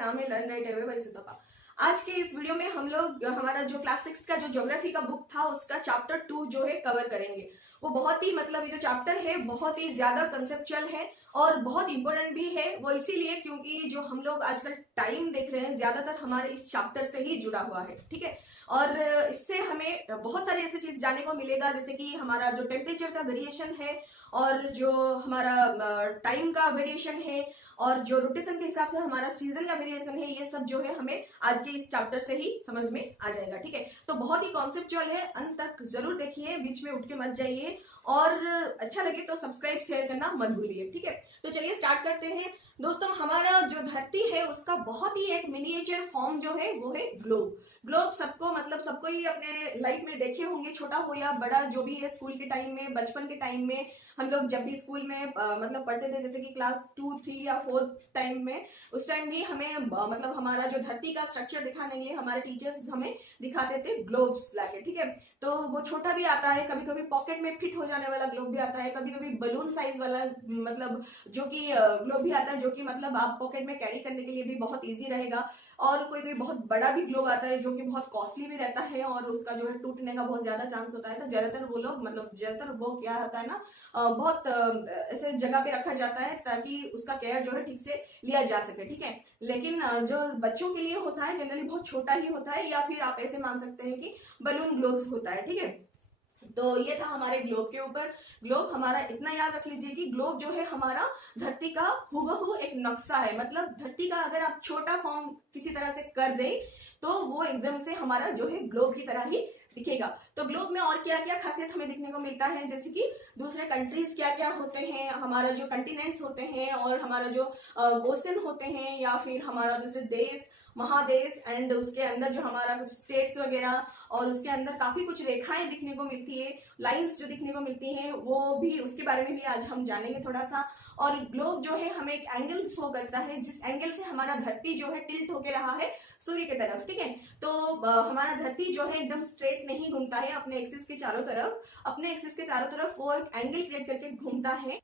नाम है learn right every by Sutapa. आज के इस वीडियो में हम लोग हमारा जो क्लास 6 का जो ज्योग्राफी का बुक था उसका चैप्टर 2 जो है कवर करेंगे। वो बहुत ही मतलब ये जो चैप्टर है बहुत ही ज्यादा कंसेप्चुअल है और बहुत इंपॉर्टेंट भी है। वो इसीलिए क्योंकि जो हम लोग आजकल टाइम देख रहे हैं ज्यादातर हमारे इस चैप्टर से ही जुड़ा हुआ है, ठीक है। और इससे हमें बहुत सारी ऐसी चीज जानने को मिलेगा, जैसे कि हमारा जो टेम्परेचर का वेरिएशन है और जो हमारा टाइम का वेरिएशन है और जो रोटेशन के हिसाब से हमारा सीजन का वेरिएशन है, ये सब जो है हमें आज के इस चैप्टर से ही समझ में आ जाएगा, ठीक है। तो बहुत ही कॉन्सेप्चुअल है, अंत तक जरूर देखिए, बीच में उठ के मत जाइए और अच्छा लगे तो सब्सक्राइब शेयर करना मत भूलिए, ठीक है। तो चलिए स्टार्ट करते हैं। दोस्तों, हमारा जो धरती है उसका बहुत ही एक मिनिएचर फॉर्म जो है वो है ग्लोब। ग्लोब सबको मतलब सबको ही अपने लाइफ में देखे होंगे, छोटा हो या बड़ा जो भी है। स्कूल के टाइम में, बचपन के टाइम में हम लोग जब भी स्कूल में मतलब पढ़ते थे, जैसे कि क्लास 2, 3 या 4 टाइम में, उस टाइम भी हमें मतलब हमारा जो धरती का स्ट्रक्चर दिखाने के लिए हमारे टीचर्स हमें दिखाते थे ग्लोब्स लाके, ठीक है। तो वो छोटा भी आता है, कभी कभी पॉकेट में फिट हो जाने वाला ग्लोब भी आता है, कभी कभी बलून साइज वाला मतलब जो कि ग्लोब भी आता है, जो कि मतलब आप पॉकेट में कैरी करने के लिए भी बहुत इजी रहेगा। और कोई कोई बहुत बड़ा भी ग्लोब आता है जो कि बहुत कॉस्टली भी रहता है और उसका जो है टूटने का बहुत ज्यादा चांस होता है। तो ज्यादातर वो लोग मतलब ज्यादातर वो क्या होता है ना, बहुत ऐसे जगह पे रखा जाता है ताकि उसका केयर जो है ठीक से लिया जा सके, ठीक है। लेकिन जो बच्चों के लिए होता है जनरली बहुत छोटा ही होता है, या फिर आप ऐसे मान सकते हैं कि बलून ग्लोब्स होता है, ठीक है। तो ये था हमारे ग्लोब के ऊपर। ग्लोब हमारा इतना याद रख लीजिए कि ग्लोब जो है हमारा धरती का हुबहू एक नक्शा है। मतलब धरती का अगर आप छोटा फॉर्म किसी तरह से कर दे तो वो एकदम से हमारा जो है ग्लोब की तरह ही दिखेगा। तो ग्लोब में और क्या क्या खासियत हमें देखने को मिलता है, जैसे कि दूसरे कंट्रीज क्या क्या होते हैं, हमारा जो कंटिनेंट्स होते हैं और हमारा जो ओशन होते हैं, या फिर हमारा दूसरे देश महादेश, एंड उसके अंदर जो हमारा कुछ स्टेट्स वगैरह, और उसके अंदर काफी कुछ रेखाएं दिखने को मिलती है, लाइंस जो दिखने को मिलती हैं, वो भी उसके बारे में भी आज हम जानेंगे थोड़ा सा। और ग्लोब जो है हमें एक एंगल शो करता है, जिस एंगल से हमारा धरती जो है टिल्ट होके रहा है सूर्य की तरफ, ठीक है। तो हमारा धरती जो है एकदम स्ट्रेट नहीं घूमता है अपने एक्सिस के चारों तरफ, अपने एक्सिस के चारों तरफ वो एक एंगल क्रिएट करके घूमता है।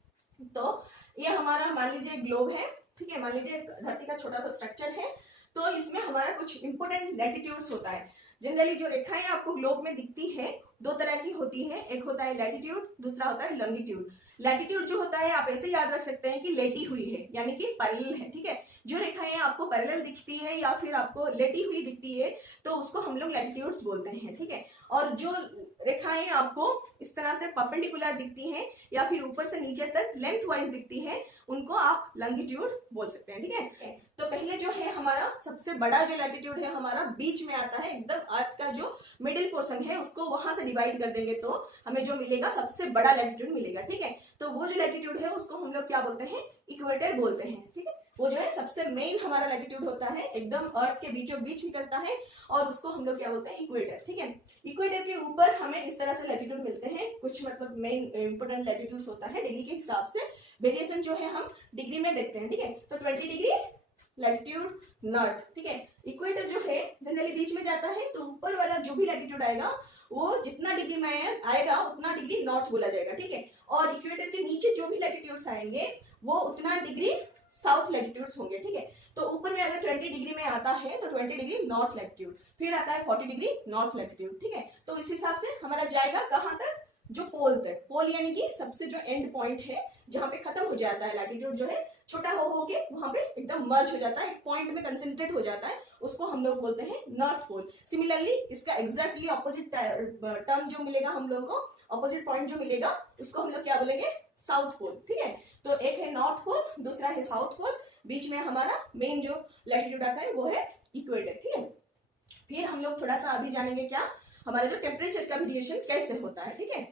तो ये हमारा मान लीजिए ग्लोब है, ठीक है। मान लीजिए धरती का छोटा सा स्ट्रक्चर है, तो इसमें हमारा कुछ इंपोर्टेंट लैटिट्यूड्स होता है। जनरली जो रेखाएं आपको ग्लोब में दिखती है दो तरह की होती है, एक होता है लैटिट्यूड, दूसरा होता है लॉन्गिट्यूड। लैटिट्यूड जो होता है आप ऐसे याद रख सकते हैं कि लेटी हुई है, यानी कि पैरेलल है, ठीक है। जो रेखाएं आपको पैरेलल दिखती है या फिर आपको लेटी हुई दिखती है तो उसको हम लोग लैटिट्यूड्स बोलते हैं, ठीक है। और जो रेखाएं आपको इस तरह से परपेंडिकुलर दिखती हैं या फिर ऊपर से नीचे तक लेंथ वाइज दिखती है, उनको आप लॉन्गिट्यूड बोल सकते हैं, ठीक है। तो पहले जो है हमारा सबसे बड़ा जो लैटिट्यूड है हमारा बीच में आता है, एकदम अर्थ का जो मिडिल पोर्शन है उसको वहां से डिवाइड कर देंगे तो हमें जो मिलेगा सबसे बड़ा लैटिट्यूड मिलेगा, ठीक है। तो वो जो लैटिट्यूड है उसको हम लोग क्या बोलते हैं, इक्वेटर बोलते हैं, ठीक है। वो जो है सबसे मेन हमारा लैटिट्यूड होता है, एकदम अर्थ के बीचों बीच निकलता है और उसको हम लोग क्या बोलते हैं, इक्वेटर, ठीक है। इक्वेटर के ऊपर हमें इस तरह से लैटिट्यूड मिलते हैं, कुछ मतलब मेन इंपोर्टेंट लैटिट्यूड होता है डिग्री के हिसाब से। वेरिएशन जो है हम डिग्री में देखते हैं, ठीक है। तो 20 डिग्री लैटिट्यूड नॉर्थ, ठीक है। इक्वेटर जो है जनरली बीच में जाता है, तो ऊपर वाला जो भी लैटिट्यूड आएगा वो जितना डिग्री में आएगा उतना डिग्री नॉर्थ बोला जाएगा, ठीक है। और इक्वेटर के नीचे जो भी लैटिट्यूड्स आएंगे वो उतना डिग्री साउथ लैटिट्यूड्स होंगे, ठीक है। तो ऊपर में अगर 20 डिग्री में आता है तो 20 डिग्री नॉर्थ लैटिट्यूड, फिर आता है 40 डिग्री नॉर्थ लैटिट्यूड, ठीक है। तो इस हिसाब से हमारा जाएगा कहां तक, जो पोल तक। पोल यानी कि सबसे जो एंड पॉइंट है जहां पे खत्म हो जाता है लैटिट्यूड, जो है छोटा हो के वहां पे एकदम मर्ज हो जाता है, एक पॉइंट में कंसंट्रेट हो जाता है, उसको हम लोग बोलते हैं नॉर्थ पोल। सिमिलरली इसका एग्जैक्टली ऑपोजिट टर्म जो मिलेगा हम लोग को, ऑपोजिट पॉइंट जो मिलेगा उसको हम लोग क्या बोलेंगे, साउथ पोल, ठीक है। तो एक है नॉर्थ पोल, दूसरा है साउथ पोल, बीच में हमारा मेन जो लैटिट्यूड आता है वो है इक्वेटर, ठीक है। फिर हम लोग थोड़ा सा अभी जानेंगे क्या हमारा जो टेम्परेचर का वेरिएशन कैसे होता है, ठीक है।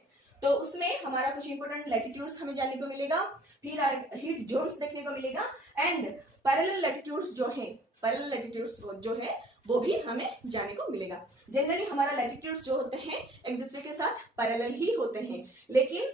तो उसमें हमारा कुछ इंपोर्टेंट लैटिट्यूड्स हमें जानने को मिलेगा, फिर हीट जोन्स देखने को मिलेगा, एंड पैरेलल लैटिट्यूड्स जो है, पैरेलल लैटिट्यूड्स जो है वो भी हमें जानने को मिलेगा। जनरली हमारा लैटिट्यूड्स जो होते हैं एक दूसरे के साथ पैरेलल ही होते हैं, लेकिन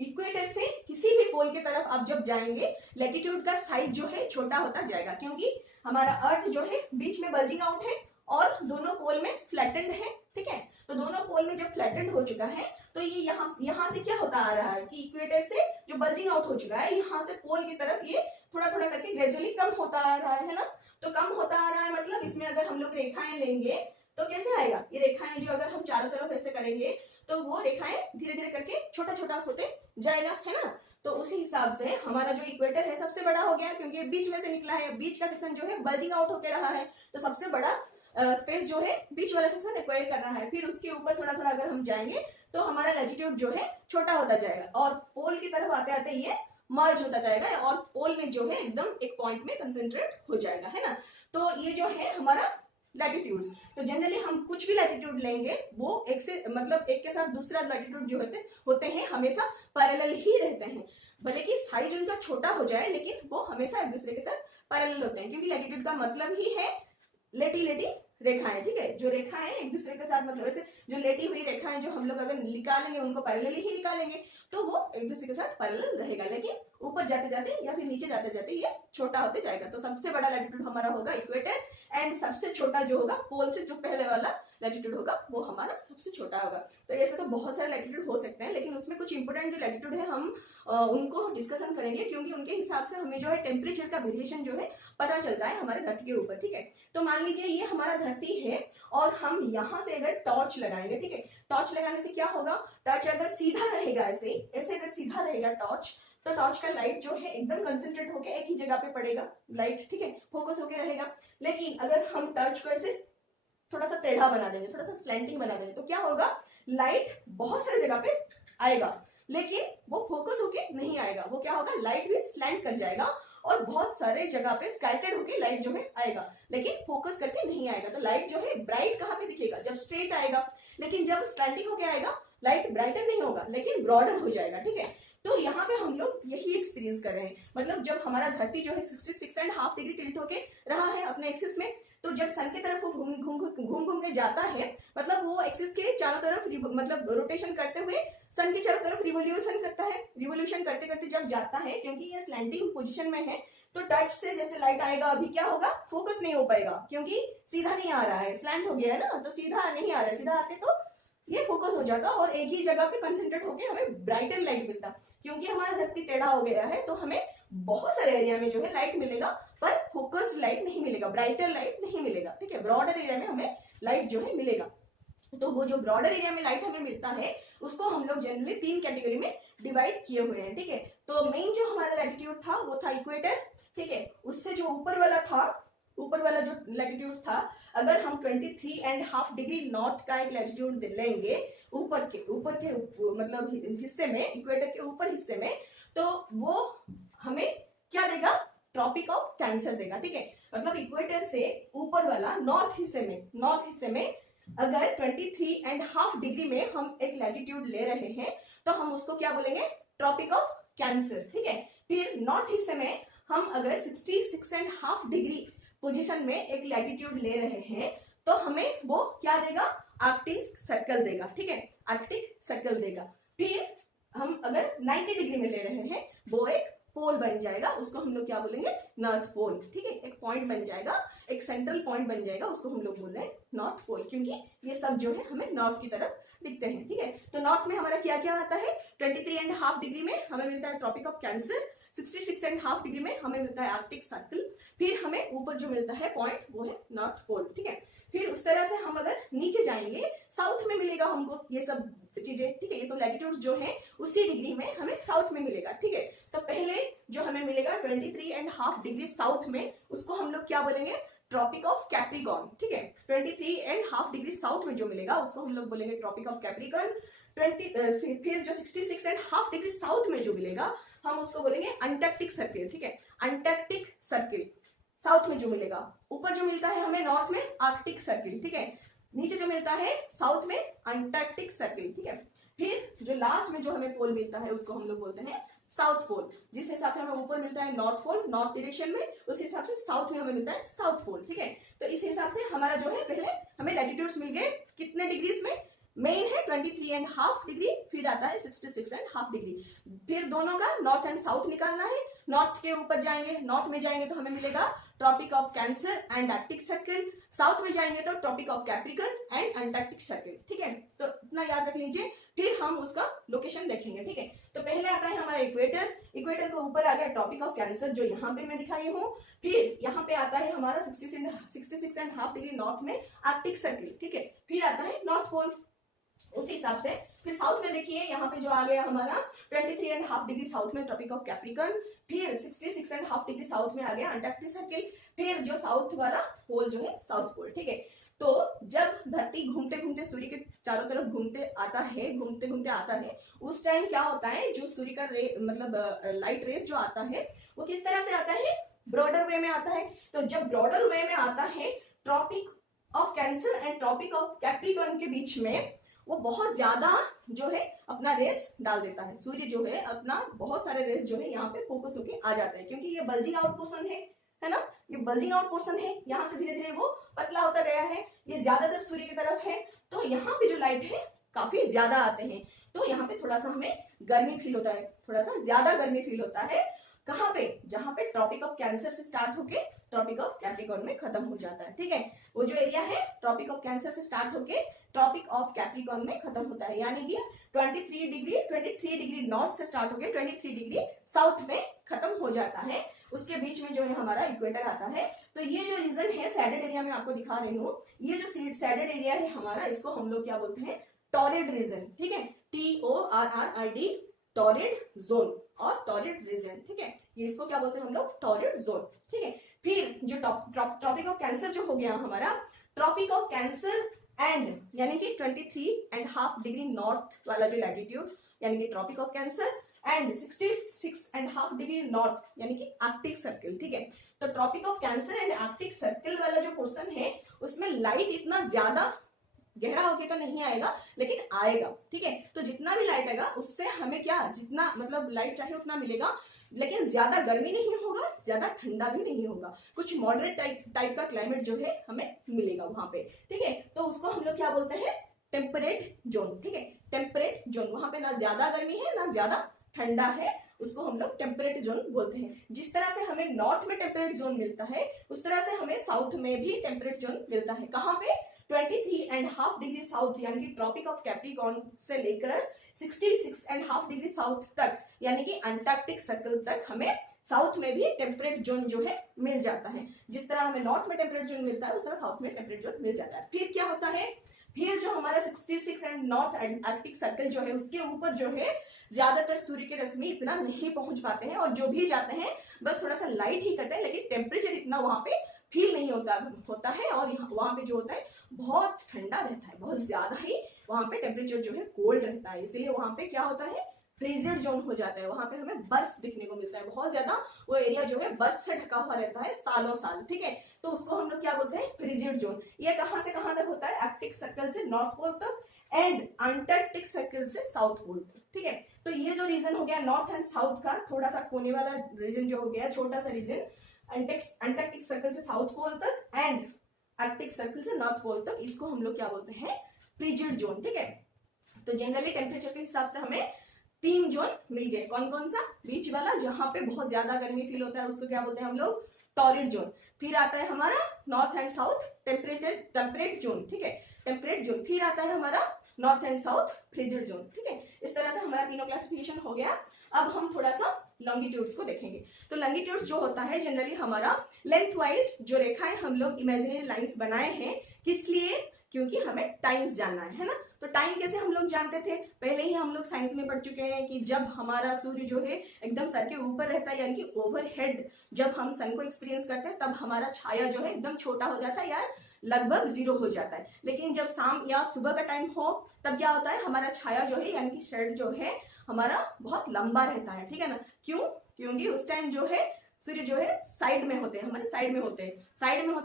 इक्वेटर से किसी भी पोल की तरफ आप जब जाएंगे लैटिट्यूड का साइज जो है छोटा होता जाएगा, क्योंकि हमारा अर्थ जो है बीच में बल्जिंग आउट है और दोनों पोल में फ्लैटेंड है, ठीक है। तो दोनों पोल में जब फ्लैटेंड हो चुका है तो ये यहाँ से क्या होता आ रहा है कि इक्वेटर से जो बल्जिंग आउट हो चुका है यहाँ से पोल की तरफ ये थोड़ा थोड़ा करके ग्रेजुअली कम होता आ रहा है ना। तो कम होता आ रहा है मतलब इसमें अगर हम लोग रेखाएं लेंगे तो कैसे आएगा, ये रेखाएं जो अगर हम चारों तरफ ऐसे करेंगे तो वो रेखाएं धीरे धीरे करके छोटा छोटा होते जाएगा, है ना। तो उसी हिसाब से हमारा जो इक्वेटर है सबसे बड़ा हो गया क्योंकि बीच में से निकला है, बीच का सेक्शन जो है बल्जिंग आउट होके रहा है, तो सबसे बड़ा स्पेस जो है बीच वाला सेक्शन एक्वायर कर रहा है। फिर उसके ऊपर थोड़ा थोड़ा अगर हम जाएंगे तो हमारा लैटिट्यूड जो है छोटा होता जाएगा और पोल की तरफ आते आते ये मर्ज होता जाएगा और पोल में जो है एकदम एक पॉइंट में कंसेंट्रेट हो जाएगा, है ना। तो ये जो है हमारा लैटिट्यूड्स। तो जनरली हम कुछ भी लैटिट्यूड लेंगे वो एक से मतलब एक के साथ दूसरा लैटिट्यूड जो होते हैं हमेशा पैरेलल ही रहते हैं, भले कि साइज उनका छोटा हो जाए लेकिन वो हमेशा एक दूसरे के साथ पैरेलल होते हैं क्योंकि लैटिट्यूड का मतलब ही है लेटी लेटी रेखाएं, ठीक है। जो रेखाएं एक दूसरे के साथ मतलब ऐसे जो लेटी हुई रेखाएं जो हम लोग अगर निकालेंगे उनको पैरेलल ही निकालेंगे तो वो एक दूसरे के साथ पैरेलल रहेगा, लेकिन ऊपर जाते जाते या फिर नीचे जाते जाते ये छोटा होते जाएगा। तो सबसे बड़ा लैटिट्यूड हमारा होगा इक्वेटर एंड सबसे छोटा जो होगा पोल से जो पहले वाला लैटिट्यूड होगा वो हमारा सबसे छोटा होगा। तो ऐसे तो बहुत सारे लैटिट्यूड हो सकते हैं लेकिन उसमें कुछ इंपोर्टेंट जो लैटिट्यूड है हम उनको डिस्कशन करेंगे क्योंकि उनके हिसाब से हमें जो है टेम्परेचर का वेरिएशन जो है पता चलता है हमारे धरती के ऊपर, ठीक है। तो मान लीजिए ये हमारा धरती है और हम यहाँ से अगर टॉर्च लगाएंगे, ठीक है, टॉर्च लगाने से क्या होगा, टॉर्च अगर सीधा रहेगा ऐसे ऐसे अगर सीधा रहेगा टॉर्च तो टॉर्च का लाइट जो है एकदम कंसंट्रेट होकर एक ही जगह पे पड़ेगा लाइट, ठीक है, फोकस होके रहेगा। लेकिन अगर हम टॉर्च को ऐसे थोड़ा सा टेढ़ा बना देंगे, थोड़ा सा स्लैंटिंग बना देंगे तो क्या होगा, लाइट बहुत सारी जगह पे आएगा लेकिन वो फोकस होके नहीं आएगा, वो क्या होगा लाइट भी स्लैंट कर जाएगा और बहुत सारे जगह पे स्कैटर्ड होके लाइट जो है आएगा लेकिन फोकस करके नहीं आएगा। तो लाइट जो है ब्राइट कहाँ पे दिखेगा, जब स्ट्रेट आएगा, लेकिन जब स्लैंटिंग होके आएगा लाइट ब्राइटर नहीं होगा लेकिन ब्रॉडर हो जाएगा, ठीक है। तो यहाँ पे हम लोग यही एक्सपीरियंस कर रहे हैं, मतलब जब हमारा धरती जो है 66.5 डिग्री टिल्ट होके रहा है अपने एक्सिस में, तो जब सन की तरफ वो घूम घूम के जाता है मतलब वो एक्सिस के चारों तरफ मतलब रोटेशन करते हुए सन की चारों तरफ रिवोल्यूशन करता है, रिवोल्यूशन करते करते जब जाता है क्योंकि ये स्लैंटिंग पोजीशन में है तो टच से जैसे लाइट आएगा अभी क्या होगा, फोकस नहीं हो पाएगा क्योंकि सीधा नहीं आ रहा है, स्लैंट हो गया है ना, तो सीधा नहीं आ रहा है, सीधा आते तो ये फोकस हो जाता और एक ही जगह पे कंसंट्रेट होके हमें ब्राइटर लाइट मिलता। क्योंकि हमारा धरती टेढ़ा हो गया है तो हमें बहुत सारे एरिया में जो है लाइट मिलेगा पर फोकस्ड लाइट नहीं मिलेगा, ब्राइटर लाइट नहीं मिलेगा, ठीक है। ब्रॉडर एरिया में हमें लाइट जो है मिलेगा। तो वो जो ब्रॉडर एरिया में लाइट हमें मिलता है उसको हम लोग जनरली 3 कैटेगरी में डिवाइड किए हुए हैं, ठीक है। तो मेन जो हमारा लैटिट्यूड था वो था इक्वेटर, ठीक है। उससे जो ऊपर वाला था, ऊपर वाला जो लैटिट्यूड था, अगर हम 23.5 डिग्री नॉर्थ का एक लैटिट्यूड लेंगे ऊपर के मतलब हिस्से में, इक्वेटर के ऊपर हिस्से में, तो वो हमें क्या देगा, ट्रॉपिक ऑफ कैंसर देगा, ठीक है। मतलब इक्वेटर से ऊपर वाला नॉर्थ हिस्से में अगर 23.5 डिग्री में हम एक लैटिट्यूड ले रहे हैं तो हम उसको क्या बोलेंगे, ट्रॉपिक ऑफ कैंसर, ठीक है। फिर नॉर्थ हिस्से में हम अगर 66.5 डिग्री पोजीशन में एक लैटिट्यूड ले रहे हैं तो हमें वो क्या देगा, आर्कटिक सर्कल देगा, ठीक है, आर्कटिक सर्कल देगा। फिर हम अगर 90 डिग्री में ले रहे हैं वो एक पोल बन जाएगा, उसको हम लोग क्या बोलेंगे, नॉर्थ पोल, ठीक है। एक पॉइंट बन जाएगा, एक सेंट्रल पॉइंट बन जाएगा, उसको हम लोग बोल रहे हैं नॉर्थ पोल, क्योंकि ये सब जो है हमें नॉर्थ की तरफ दिखते हैं, ठीक है। तो नॉर्थ में हमारा क्या क्या आता है, 23.5 डिग्री में हमें मिलता है ट्रॉपिक ऑफ कैंसर, 66.5 डिग्री में हमें मिलता है आर्कटिक सर्कल, फिर हमें ऊपर जो मिलता है पॉइंट वो है नॉर्थ पोल, ठीक है। फिर उस तरह से हम अगर नीचे जाएंगे साउथ में मिलेगा हमको ये सब चीजें, ठीक है। ये सब लैटिट्यूड्स जो है उसी डिग्री में हमें साउथ में मिलेगा, ठीक है। तो पहले जो हमें मिलेगा 23.5 डिग्री साउथ में, उसको हम लोग क्या बोलेंगे, ट्रॉपिक ऑफ कैप्रिकॉर्न, ठीक है। 23.5 डिग्री साउथ में जो मिलेगा उसको हम लोग बोलेंगे ट्रॉपिक ऑफ कैप्रिकॉर्न। फिर जो 66.5 डिग्री साउथ में जो मिलेगा हम उसको बोलेंगे अंटार्कटिक सर्किल, ठीक है, अंटार्कटिक सर्किल साउथ में जो मिलेगा। ऊपर जो मिलता है हमें नॉर्थ में आर्कटिक सर्किल, ठीक है, नीचे जो मिलता है साउथ में अंटार्कटिक सर्किल, ठीक है। फिर जो लास्ट में जो हमें पोल मिलता है उसको हम लोग बोलते हैं साउथ पोल। जिस हिसाब से हमें ऊपर मिलता है नॉर्थ पोल नॉर्थ डायरेक्शन में, उस हिसाब से साउथ में हमें मिलता है साउथ पोल, ठीक है। तो इस हिसाब से हमारा जो है पहले हमें लैटिट्यूड्स मिल गए कितने डिग्रीज में, मेन है 23.5 डिग्री, फिर आता है 66.5 डिग्री। फिर दोनों का नॉर्थ एंड साउथ निकालना है, नॉर्थ के ऊपर जाएंगे, नॉर्थ में जाएंगे तो हमें मिलेगा Tropic of Cancer and Arctic Circle, south में जाएंगे तो Tropic of Capricorn and Antarctic Circle. ठीक है, तो इतना याद रख लीजिए, फिर हम उसका लोकेशन देखेंगे। ठीक है, तो पहले आता है हमारा इक्वेटर, इक्वेटर के ऊपर आ गया ट्रॉपिक ऑफ कैंसर जो यहाँ पे मैं दिखाई हूँ। फिर यहाँ पे आता है हमारा 66.5 डिग्री नॉर्थ में आर्कटिक सर्कल। ठीक है, फिर आता है नॉर्थ पोल उसी हिसाब से। फिर साउथ में देखिए यहाँ पे जो आ गया हमारा 23.5 डिग्री साउथ में ट्रॉपिक ऑफ कैप्रिकॉर्न, फिर 66.5 डिग्री साउथ में आ गया अंटार्कटिक सर्कल, फिर जो साउथ वाला पोल जो है साउथ पोल। ठीक है, तो जब धरती घूमते घूमते सूर्य के चारों तरफ घूमते घूमते आता है, उस टाइम क्या होता है, जो सूर्य का रे मतलब लाइट रेस जो आता है वो किस तरह से आता है, ब्रॉडर वे में आता है। तो जब ब्रॉडर वे में आता है, Tropic of Cancer and Tropic of Capricorn के बीच में वो बहुत ज्यादा जो है अपना रेस डाल देता है। सूर्य जो है अपना बहुत सारे रेस जो है यहाँ पे फोकस होके आ जाता है, क्योंकि ये बल्जिंग आउट पोर्शन है ना, ये बल्जिंग आउट पोर्शन है, यहाँ से धीरे धीरे वो पतला होता गया है, ये ज्यादातर सूर्य की तरफ है, तो यहाँ पे जो लाइट है काफी ज्यादा आते हैं, तो यहाँ पे थोड़ा सा हमें गर्मी फील होता है, थोड़ा सा ज्यादा गर्मी फील होता है। कहाँ पे, जहां पे ट्रॉपिक ऑफ कैंसर से स्टार्ट होके ट्रॉपिक ऑफ कैप्रिकॉर्न में खत्म हो जाता है। ठीक है, वो जो एरिया है ट्रॉपिक ऑफ कैंसर से स्टार्ट होके ट्रॉपिक ऑफ कैप्रिकॉर्न में खत्म होता है, यानी कि 23 डिग्री नॉर्थ से स्टार्ट होके 23 डिग्री साउथ में खत्म हो जाता है। उसके बीच में जो है हमारा इक्वेटर आता है। तो ये जो रीजन है सैडेड एरिया में आपको दिखा रही हूँ, ये जो सैडेड एरिया है हमारा, इसको हम लोग क्या बोलते हैं, टॉरिड रीजन। ठीक है, TORRID, टॉरिड जोन और टॉरिड रीजन। ठीक है, ये इसको क्या बोलते हैं हम लोग, टॉरिड जोन। ठीक है, फिर जो ट्रॉपिक ऑफ कैंसर जो हो गया हमारा, ट्रॉपिक ऑफ कैंसर एंड यानी कि 23.5 डिग्री नॉर्थ वाला जो लैटिट्यूड यानी कि Tropic of Cancer and 66.5 degree north यानी कि आर्कटिक सर्कल। ठीक है, तो Tropic of Cancer and Arctic Circle वाला जो पोर्शन है उसमें लाइट इतना ज्यादा गहरा होके तो नहीं आएगा, लेकिन आएगा। ठीक है, तो जितना भी लाइट आएगा उससे हमें क्या, जितना मतलब लाइट चाहिए उतना मिलेगा, लेकिन ज्यादा गर्मी नहीं होगा, ज्यादा ठंडा भी नहीं होगा, कुछ मॉडरेट टाइप का क्लाइमेट जो है हमें मिलेगा वहां पे। ठीक है, तो उसको हम लोग क्या बोलते हैं, टेम्परेट जोन। ठीक है, टेम्परेट जोन, वहां पे ना ज्यादा गर्मी है ना ज्यादा ठंडा है, उसको हम लोग टेम्परेट जोन बोलते हैं। जिस तरह से हमें नॉर्थ में टेम्परेट जोन मिलता है, उस तरह से हमें साउथ में भी टेम्परेट जोन मिलता है। कहाँ पे, 23.5 डिग्री साउथ यानी कि ट्रॉपिक ऑफ कैप्रिकॉर्न से लेकर 66.5 डिग्री साउथ तक यानी कि अंटार्कटिक सर्कल तक हमें साउथ में भी टेम्परेट जोन जो है मिल जाता है। जिस तरह हमें नॉर्थ में टेम्परेट जोन मिलता है, उस तरह साउथ में टेम्परेट जोन मिल जाता है। फिर क्या होता है, फिर जो हमारा 66 एंड नॉर्थ आर्कटिक सर्कल जो है उसके ऊपर जो है ज्यादातर सूर्य की रश्मि इतना नहीं पहुंच पाते हैं, और जो भी जाते हैं बस थोड़ा सा लाइट ही करते हैं, लेकिन टेम्परेचर इतना वहां पे फील नहीं होता है, और वहां पे जो होता है बहुत ठंडा रहता है, बहुत ज्यादा ही वहां पे टेम्परेचर जो है कोल्ड रहता है। इसलिए वहां पे क्या होता है, फ्रीजेड जोन हो जाता है, वहां पे हमें बर्फ दिखने को मिलता है, बहुत ज्यादा वो एरिया जो है बर्फ से ढका हुआ रहता है सालों साल। ठीक है, तो उसको हम लोग क्या बोलते हैं, फ्रीजेड जोन। ये कहां से कहां तक होता है, आर्कटिक सर्कल से नॉर्थ पोल तक एंड अंटार्कटिक सर्कल से साउथ पोल तक। ठीक है, तो ये जो रीजन हो गया नॉर्थ एंड साउथ का, थोड़ा सा कोने वाला रीजन जो हो गया, छोटा सा रीजन, अंटार्कटिक सर्कल से साउथ पोल तक एंड आर्कटिक सर्कल से नॉर्थ पोल तक, इसको हम लोग क्या बोलते हैं, फ्रीजिड जोन। ठीक है, तो जनरली टेम्परेचर के हिसाब से हमें 3 जोन मिल गए। कौन कौन सा, बीच वाला जहां पे बहुत ज्यादा गर्मी फील होता है उसको क्या बोलते हैं हम लोग, टॉरिड जोन। फिर आता है हमारा north and south temperate zone. ठीक है, टेम्परेट जोन। फिर आता है हमारा north and south frigid zone. ठीक है, इस तरह से हमारा तीनों क्लासिफिकेशन हो गया। अब हम थोड़ा सा लॉन्गिट्यूड्स को देखेंगे। तो लॉन्गिट्यूड्स जो होता है जनरली हमारा लेंथ वाइज जो रेखाएं हम लोग इमेजिनरी लाइंस बनाए हैं, किस लिए, क्योंकि हमें टाइम्स जानना है ना। तो टाइम कैसे हम लोग जानते थे, पहले ही हम लोग साइंस में पढ़ चुके हैं कि जब हमारा सूर्य जो है एकदम सर के ऊपर रहता है, यानी कि ओवरहेड जब हम सन को एक्सपीरियंस करते हैं, तब हमारा छाया जो है एकदम छोटा हो जाता है या लगभग 0 हो जाता है। लेकिन जब शाम या सुबह का टाइम हो तब क्या होता है, हमारा छाया जो है यानी कि शेड जो है हमारा बहुत लंबा रहता है। ठीक है ना, क्यों, क्योंकि उस टाइम जो है सूर्य जो है साइड में होते हैं, हमारे साइड में होते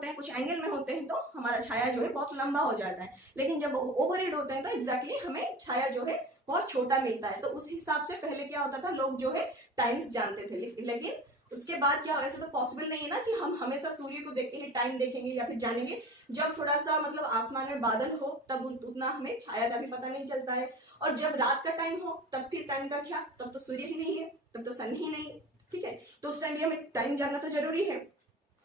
हैं, कुछ एंगल में होते हैं, तो हमारा छाया जो है बहुत लंबा हो जाता है। लेकिन जब ओवरहेड होते हैं तो एग्जैक्टली हमें छाया जो है बहुत छोटा मिलता है। तो उस हिसाब से पहले क्या होता था, लोग जो है टाइम्स जानते थे। लेकिन उसके बाद क्या, ऐसा तो पॉसिबल नहीं है ना कि हम हमेशा सूर्य को देख के ही टाइम देखेंगे या फिर जानेंगे। जब थोड़ा सा मतलब आसमान में बादल हो तब उतना हमें छाया का भी पता नहीं चलता है, और जब रात का टाइम हो तब फिर टाइम का क्या, तब तो सूर्य ही नहीं है, तब तो सन ही नहीं। ठीक है, तो उस टाइम भी हमें टाइम जानना तो जरूरी है।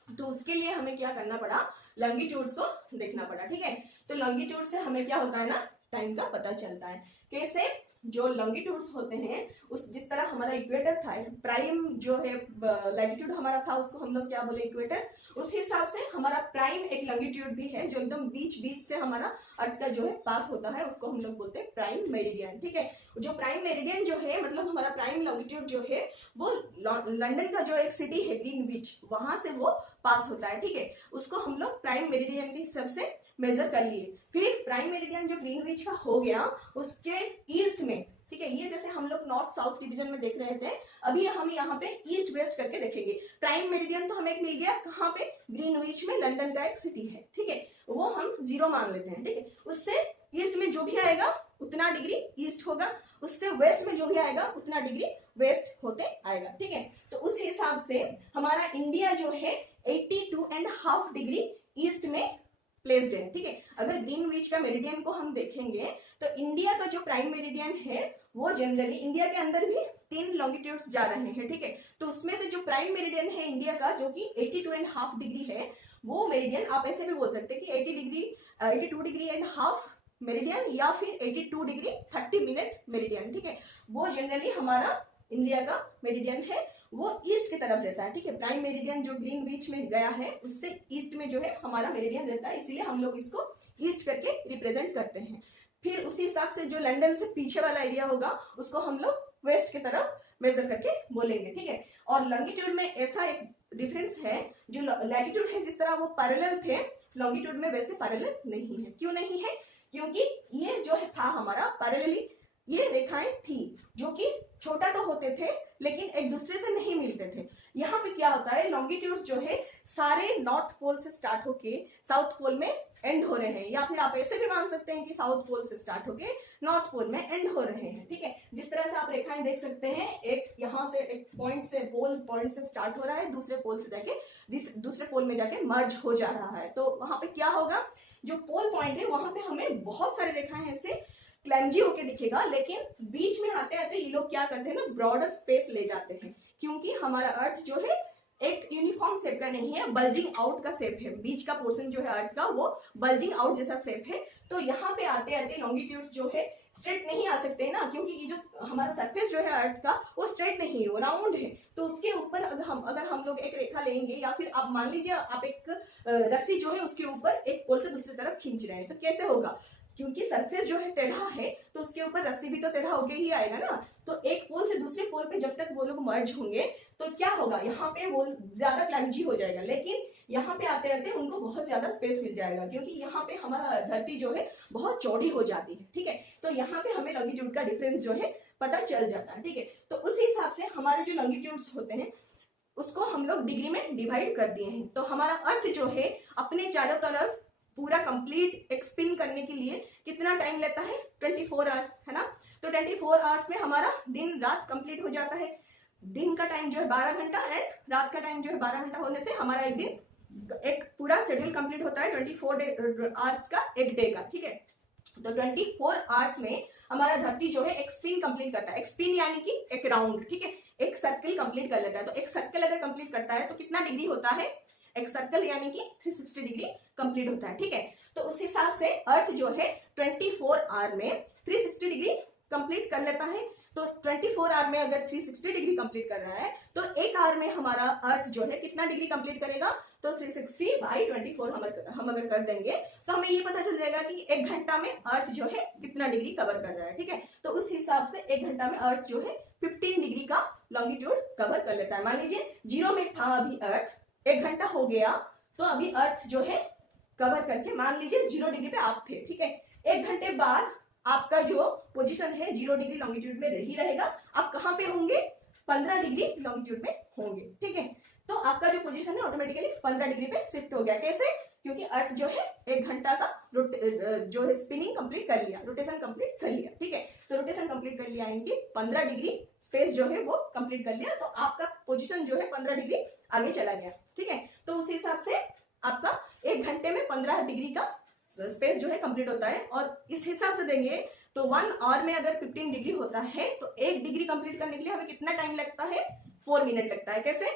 तो उसके लिए हमें क्या करना पड़ा, लॉन्गिट्यूड्स को देखना पड़ा। ठीक है, तो लॉन्गिट्यूड से हमें क्या होता है ना, टाइम का पता चलता है। कैसे, जो लॉन्गिट्यूड्स होते हैं उस जिस तरह हमारा इक्वेटर था, प्राइम जो है लैटिट्यूड हमारा था उसको हम लोग क्या बोले, इक्वेटर, उस हिसाब से हमारा प्राइम एक लॉन्गिट्यूड भी है जो एकदम बीच बीच से हमारा अर्थ का जो है पास होता है, उसको हम लोग बोलते हैं प्राइम मेरिडियन। ठीक है, जो प्राइम मेरिडियन जो है मतलब हमारा प्राइम लॉन्गिट्यूड जो है वो लंदन का जो एक सिटी है ग्रीनविच, वहां से वो पास होता है। ठीक है, उसको हम लोग प्राइम मेरिडियन के हिसाब से मेजर कर लिए। फिर प्राइम मेरिडियन जो ग्रीनविच का हो गया उसके ईस्ट में, ठीक है, ये जैसे हम लोग नॉर्थ साउथ डिवीजन में देख रहे थे, अभी हम यहाँ पे ईस्ट वेस्ट करके देखेंगे। प्राइम मेरिडियन तो हमें एक मिल गया कहाँ पे, ग्रीनविच में, लंदन का एक सिटी है। ठीक है, वो हम 0 मान लेते हैं। ठीक है, उससे ईस्ट में जो भी आएगा उतना डिग्री ईस्ट होगा, उससे वेस्ट में जो भी आएगा उतना डिग्री वेस्ट होते आएगा। ठीक है, तो उस हिसाब से हमारा इंडिया जो है 82.5 डिग्री ईस्ट में प्लेस्ड है। ठीक है, अगर ग्रीनविच का मेरिडियन को हम देखेंगे तो इंडिया का जो प्राइम मेरिडियन है वो जनरली इंडिया के अंदर भी 3 लॉन्गिट्यूड्स जा रहे हैं। ठीक है, तो उसमें से जो प्राइम मेरिडियन है इंडिया का जो कि 82.5 डिग्री है, वो मेरिडियन आप ऐसे भी बोल सकते हैं कि 82 डिग्री एंड हाफ मेरिडियन या फिर 82 डिग्री 30 मिनट मेरिडियन। ठीक है, वो जनरली हमारा इंडिया का मेरिडियन है, वो ईस्ट की तरफ रहता है। ठीक है, प्राइम मेरिडियन जो ग्रीनविच में गया है उससे ईस्ट में जो है हमारा मेरिडियन रहता है, इसीलिए हम लोग इसको ईस्ट करके रिप्रेजेंट करते हैं। फिर उसी हिसाब से जो लंदन से पीछे वाला एरिया होगा उसको हम लोग वेस्ट की तरफ मेजर करके बोलेंगे। ठीक है, और लॉन्गिट्यूड में ऐसा एक डिफरेंस है, जो लैटिट्यूड है जिस तरह वो पैरेलल थे, लॉन्गिट्यूड में वैसे पैरेलल नहीं है। क्यों नहीं है, क्योंकि ये जो था हमारा पैरेलली ये रेखाएं थी जो कि छोटा तो होते थे लेकिन एक दूसरे से नहीं मिलते थे। यहाँ पे क्या होता है, लॉन्गिट्यूड्स जो है सारे नॉर्थ पोल से स्टार्ट होके साउथ पोल में एंड हो रहे हैं, या फिर आप ऐसे भी मान सकते हैं कि साउथ पोल से स्टार्ट होके नॉर्थ पोल में एंड हो रहे हैं। ठीक है, जिस तरह से आप रेखाएं देख सकते हैं, एक यहाँ से एक पॉइंट से पोल पॉइंट से स्टार्ट हो रहा है, दूसरे पोल से जाके दूसरे पोल में जाके मर्ज हो जा रहा है। तो वहां पे क्या होगा, जो पोल पॉइंट है वहां पे हमें बहुत सारे रेखाएं ऐसे क्लैंजी होके दिखेगा, लेकिन बीच में आते आते ये लोग क्या करते हैं ना, ब्रॉडर स्पेस ले जाते हैं, क्योंकि हमारा अर्थ जो है एक यूनिफॉर्म शेप का नहीं है, बल्जिंग आउट का शेप है। बीच का पोर्शन जो है अर्थ का वो बल्जिंग आउट जैसा शेप है। तो यहाँ पे आते आते लॉन्गिट्यूड्स जो है स्ट्रेट नहीं आ सकते ना, क्योंकि ये जो हमारा सरफेस जो है अर्थ का वो स्ट्रेट नहीं है, वो राउंड है। तो उसके ऊपर अगर हम लोग एक रेखा लेंगे, या फिर आप मान लीजिए आप एक रस्सी जो है उसके ऊपर एक पोल से दूसरी तरफ खींच रहे हैं, तो कैसे होगा, क्योंकि सरफेस जो है टेढ़ा है तो उसके ऊपर रस्सी भी तो टेढ़ा होके ही आएगा ना। तो एक पोल से दूसरे पोल पे जब तक वो लोग मर्ज होंगे तो क्या होगा, यहाँ पे वो ज्यादा क्लैंजी हो जाएगा, लेकिन यहाँ पे आते आते उनको बहुत ज्यादा स्पेस मिल जाएगा, क्योंकि यहाँ पे हमारा धरती जो है बहुत चौड़ी हो जाती है। ठीक है, तो यहाँ पे हमें लॉन्गिट्यूड का डिफरेंस जो है पता चल जाता है। ठीक है, तो उस हिसाब से हमारे जो लॉन्गिट्यूड्स होते हैं उसको हम लोग डिग्री में डिवाइड कर दिए हैं। तो हमारा अर्थ जो है अपने चारों तरफ पूरा कंप्लीट एक स्पिन करने के लिए कितना टाइम लेता है, 24 आवर्स, है ना। तो 24 आवर्स में हमारा दिन रात कंप्लीट हो जाता है। दिन का टाइम जो है 12 घंटा एंड रात का टाइम जो है 12 घंटा होने से हमारा एक दिन एक पूरा शेड्यूल कंप्लीट होता है 24 आवर्स का, एक डे का। ठीक है, तो 24 आवर्स में हमारा धरती जो है एक स्पिन कंप्लीट करता है। एक स्पिन यानी कि एक राउंड, ठीक है, एक सर्कल कंप्लीट कर लेता है। तो एक सर्कल अगर कंप्लीट करता है तो कितना डिग्री होता है, एक सर्कल यानी कि 360 डिग्री कंप्लीट होता है। ठीक है, तो उस हिसाब से अर्थ जो है 24 आवर में 360 डिग्री कंप्लीट कर लेता है। तो 24 आवर में अगर 360 डिग्री कंप्लीट कर रहा है तो एक आवर में हमारा अर्थ जो है कितना डिग्री कंप्लीट करेगा, तो 360 बाई 24 हम अगर कर देंगे तो हमें ये पता चल जाएगा कि एक घंटा में अर्थ जो है कितना डिग्री कवर कर रहा है। ठीक है, तो उस हिसाब से एक घंटा में अर्थ जो है 15 डिग्री का लॉन्गिट्यूड कवर कर लेता है। मान लीजिए 0 में था अभी अर्थ, एक घंटा हो गया तो अभी अर्थ जो है कवर करके मान लीजिए 0 डिग्री पे आप थे। ठीक है, एक घंटे बाद आपका जो पोजीशन है 0 डिग्री लॉन्गिट्यूड में ही रहेगा। आप कहाँ पे होंगे, 15 डिग्री लॉन्गिट्यूड में होंगे। ठीक है, तो आपका जो पोजीशन है ऑटोमेटिकली 15 डिग्री पे शिफ्ट हो गया। कैसे, क्योंकि अर्थ जो है एक घंटा का जो है स्पिनिंग कंप्लीट कर लिया, रोटेशन कंप्लीट कर लिया। ठीक है, तो रोटेशन कंप्लीट कर लिया यानी कि 15 डिग्री स्पेस जो है वो कंप्लीट कर लिया, तो आपका पोजीशन जो है 15 डिग्री आगे चला गया। ठीक है, तो उस हिसाब से आपका एक घंटे में 15 डिग्री का स्पेस जो है कंप्लीट होता है। और इस हिसाब से देंगे तो 1 आवर में अगर 15 डिग्री होता है तो 1 डिग्री कंप्लीट करने के लिए हमें कितना टाइम लगता है, 4 मिनट लगता है। कैसे,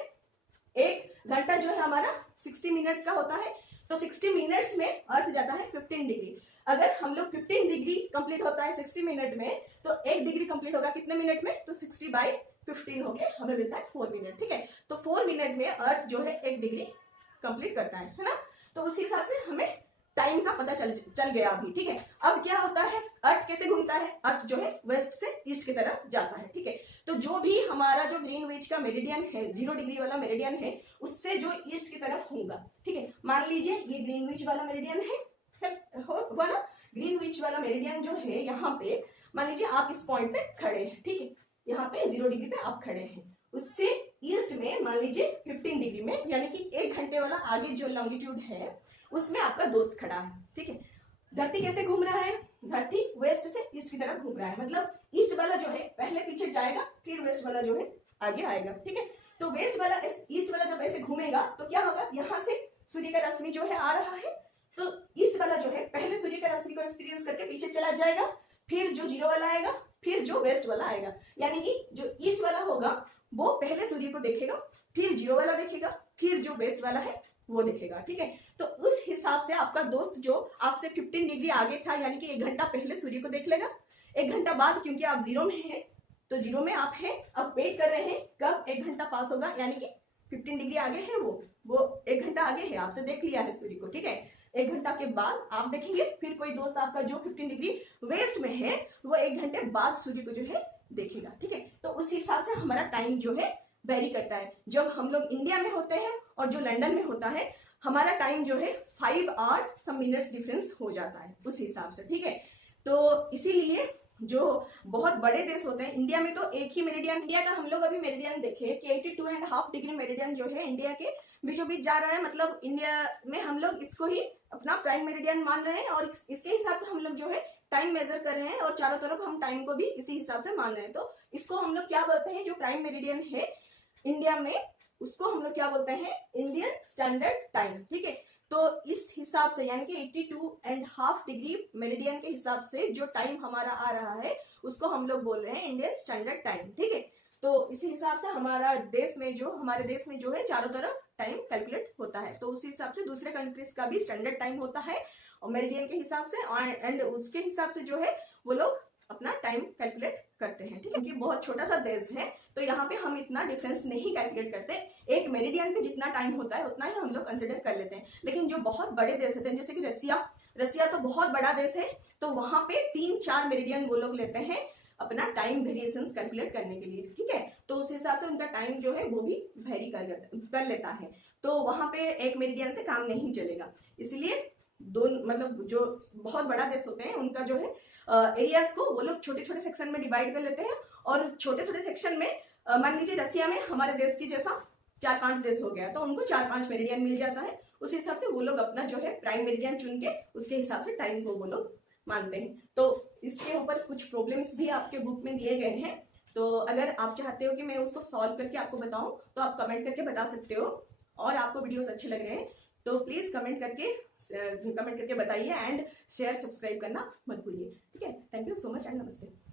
एक घंटा जो है हमारा 60 मिनट्स का होता है, तो 60 मिनट्स में अर्थ जाता है 15 डिग्री। अगर हम लोग 15 डिग्री कंप्लीट होता है 60 मिनट में, तो 1 डिग्री कंप्लीट होगा कितने मिनट में, तो 60/15 हो गए, हमें मिलता है 4 मिनट। ठीक है, तो 4 मिनट में अर्थ जो है 1 डिग्री कंप्लीट करता है ना। तो उस हिसाब से हमें टाइम का पता चल गया अभी। ठीक है, अब क्या होता है, अर्थ कैसे घूमता है, अर्थ जो है वेस्ट से ईस्ट की तरफ जाता है। ठीक है, तो जो भी हमारा जो ग्रीनविच का मेरिडियन है, 0 डिग्री वाला मेरिडियन है, उससे जो ईस्ट की तरफ होगा। ठीक है, मान लीजिए ये ग्रीनविच वाला मेरिडियन है, हुआ ना। ग्रीनविच वाला मेरिडियन जो है यहाँ पे, मान लीजिए आप इस पॉइंट पे खड़े हैं। ठीक है, यहाँ पे 0 डिग्री पे आप खड़े हैं, उससे ईस्ट में मान लीजिए 15 डिग्री में, यानी कि 1 घंटे वाला आगे जो लॉन्गिट्यूड है उसमें आपका दोस्त खड़ा है। ठीक है, धरती कैसे घूम रहा है, धरती वेस्ट से ईस्ट की तरफ घूम रहा है, मतलब ईस्ट वाला जो है पहले पीछे जाएगा, फिर वेस्ट वाला जो है आगे आएगा। ठीक है, तो वेस्ट वाला ईस्ट वाला जब ऐसे घूमेगा तो क्या होगा, यहाँ से सूर्य का रश्मि जो है आ रहा है, तो ईस्ट वाला जो है पहले सूर्य का रश्मि को एक्सपीरियंस करके पीछे चला जाएगा, फिर जो 0 वाला आएगा, फिर जो वेस्ट वाला आएगा। यानी कि जो ईस्ट वाला होगा वो पहले सूर्य को देखेगा, फिर 0 वाला देखेगा, फिर जो वेस्ट वाला है वो देखेगा। ठीक है, तो उस हिसाब से आपका दोस्त जो आपसे 15 डिग्री आगे था, यानी कि 1 घंटा पहले सूर्य को देख लेगा, 1 घंटा बाद क्योंकि आप 0 में हैं, तो 0 में आप हैं, अब वेट कर रहे हैं कब 1 घंटा पास होगा, यानी कि 15 डिग्री आगे है वो 1 घंटा आगे है, आपसे देख लिया है सूर्य को। ठीक है, 1 घंटा के बाद आप देखेंगे, फिर कोई दोस्त आपका जो 15 डिग्री वेस्ट में है वो 1 घंटे बाद सूर्य को जो है देखेगा। ठीक है, तो उस हिसाब से हमारा टाइम जो है वेरी करता है। जब हम लोग इंडिया में होते हैं और जो लंदन में होता है, हमारा टाइम जो है 5 आवर्स सम मिनट्स डिफरेंस हो जाता है उस हिसाब से। ठीक है, तो इसीलिए जो बहुत बड़े देश होते हैं, इंडिया में तो एक ही मेरिडियन, इंडिया का हम लोग अभी मेरिडियन देखे कि 82.5 डिग्री मेरिडियन जो है इंडिया के बीचों बीच जा रहा है, मतलब इंडिया में हम लोग इसको ही अपना प्राइम मेरिडियन मान रहे हैं और इसके हिसाब से हम लोग जो है टाइम मेजर कर रहे हैं और चारों तरफ हम टाइम को भी इसी हिसाब से मान रहे हैं। तो इसको हम लोग क्या बोलते हैं, जो प्राइम मेरिडियन है इंडिया में, उसको हम लोग क्या बोलते हैं, इंडियन स्टैंडर्ड टाइम। ठीक है, तो इस हिसाब से यानी कि 82.5 डिग्री मेरिडियन के हिसाब से जो टाइम हमारा आ रहा है उसको हम लोग बोल रहे हैं इंडियन स्टैंडर्ड टाइम। ठीक है, तो इसी हिसाब से हमारे देश में जो है चारों तरफ टाइम कैलकुलेट होता है, तो उसी हिसाब से दूसरे कंट्रीज का भी स्टैंडर्ड टाइम होता है और मेरिडियन के हिसाब से, एंड उसके हिसाब से जो है वो लोग अपना टाइम कैलकुलेट करते हैं। ठीक है, क्योंकि बहुत छोटा सा देश है तो यहाँ पे हम इतना डिफरेंस नहीं कैलकुलेट करते, एक मेरिडियन पे जितना टाइम होता है उतना ही हम लोग कंसिडर कर लेते हैं। लेकिन जो बहुत बड़े देश होते हैं, जैसे कि रसिया तो बहुत बड़ा देश है, तो वहां पे 3-4 मेरिडियन वो लोग लेते हैं अपना टाइम वेरिएशंस कैलकुलेट करने के लिए। ठीक है, तो उस हिसाब से उनका टाइम जो है वो भी वेरी कर लेता है, तो वहां पे एक मेरिडियन से काम नहीं चलेगा। इसलिए मतलब जो बहुत बड़ा देश होते हैं उनका जो है एरियाज को वो लोग छोटे छोटे सेक्शन में डिवाइड कर लेते हैं, और छोटे छोटे सेक्शन में मान लीजिए रसिया में हमारे देश की जैसा 4-5 देश हो गया, तो उनको 4-5 मेरिडियन मिल जाता है, उस हिसाब से वो लोग अपना जो है प्राइम मेरिडियन चुन के उसके हिसाब से टाइम को वो लोग मानते हैं। तो इसके ऊपर कुछ प्रॉब्लम्स भी आपके बुक में दिए गए हैं, तो अगर आप चाहते हो कि मैं उसको सॉल्व करके आपको बताऊं तो आप कमेंट करके बता सकते हो, और आपको वीडियोस अच्छे लग रहे हैं तो प्लीज कमेंट करके बताइए, एंड शेयर सब्सक्राइब करना मत भूलिए। ठीक है, thank you so much and नमस्ते।